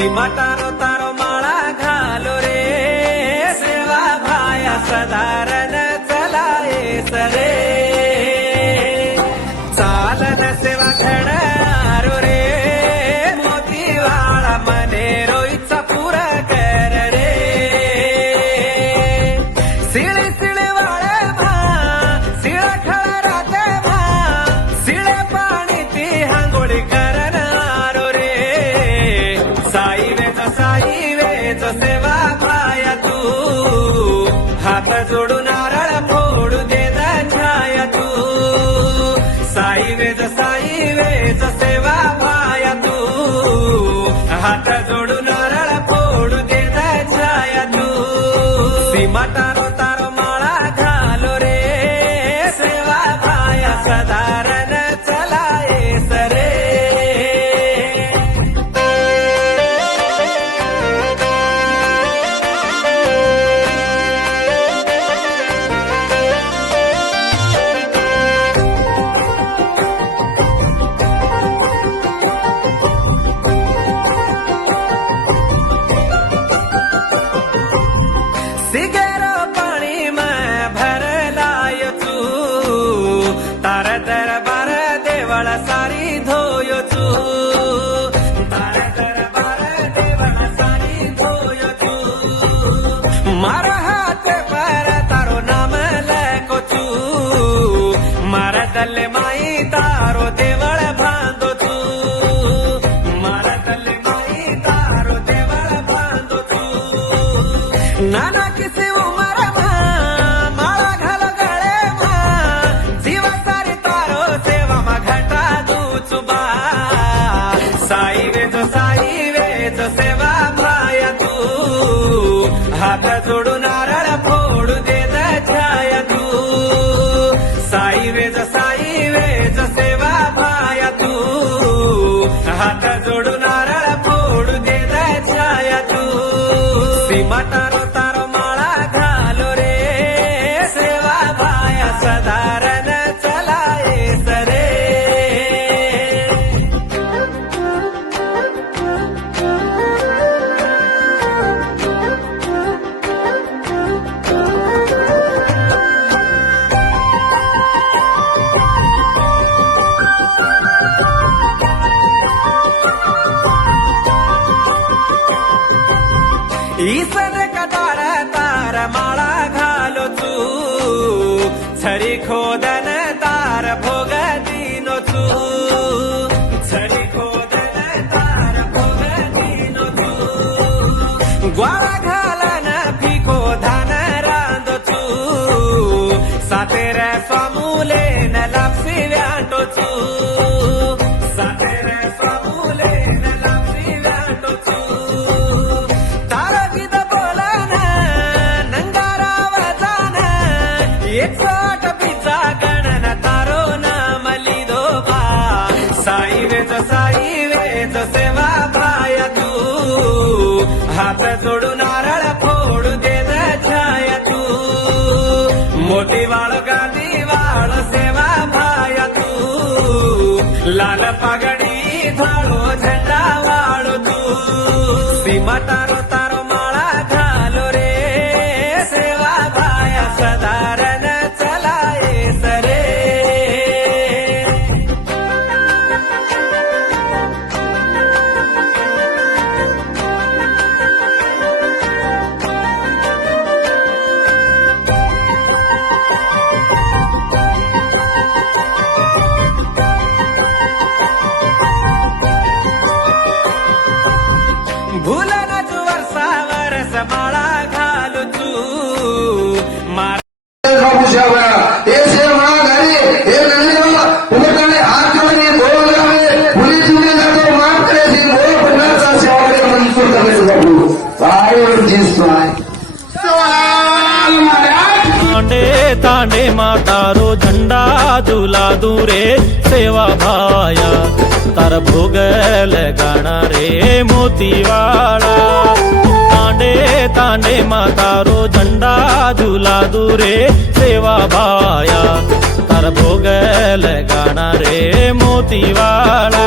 सीमा तारो तारो माळा घालो रे सेवा भाया सदारण चलाये सरे चालन सेवा घडारो रे मोतीवाळा मने रोईचा पुरा कर रे सिळे सिळे वाळे भा सिळ खळ राते भा सिळे पाणी ती हांगोळी करणारो रे साई वेच सेवा भाया तू हात जोडून नारळ फोडू दे छाया तू साई वेच सेवा भाया तू हात जोडून नारळ फोडू दे छाया तू सीमा तारो तारो माळा घालो रे सेवा भाया सदारण चलाये सरे सिगेरो पानी में भर लायो तू तार दरबार देवळ सारी धोयो तू तार दरबार देवळ सारी धोयो तू मारा हाथ पर तारो नाम लेको तू मारा दल्ले माई तारो देवळ बांधो तू मारा दल्ले माई तारो देवळ बांधो तू नाना किसी उमर माळा घालो गळे जीवा सारी तारो सेवा मा घटा दूचुबा साई वेच सेवा भाया तू हात जोडून नारळ फोडू दे छाया तू साई वेच सेवा भाया तू हात जोडून नारळ फोडू दे छाया तू सीमा तारो तारो माळा घालो रे सेवा भाया सदारण चलाये सरे ईसन कटाळ तार माळा घालो तू छरी खोदन तार भोग दिनो तू छरी खोदन तार भोग दिनो तू ग्वाळा घालन फिको धान रांदो तू सातेर स्वामुले न लापसी व्याटो तू सातेर स्वामुले न लापसी व्याटो तू एकसाठ पिचा गणन तारो नाम लिदो बा साई वेच सेवा भाया तू हात जोडून नारळ फोडू दे छाया तू मोठी वाळ गादी वाळ सेवा भाया तू लाल पागडी झाडो झेंडा वाळू तू सीमा तारो तारो माळा घालो रे सेवा भाया सदारण चलाये सरे भूलनच वर्षा वरस माळा घालू तू मार तांडे मातारो झंडा दुला दूरे सेवा भाया तार भोग लगाना रे मोतीवाड़ा तांडे मातारो झंडा दुला दूरे सेवा भाया तार भोग लगाना रे मोतीवाड़ा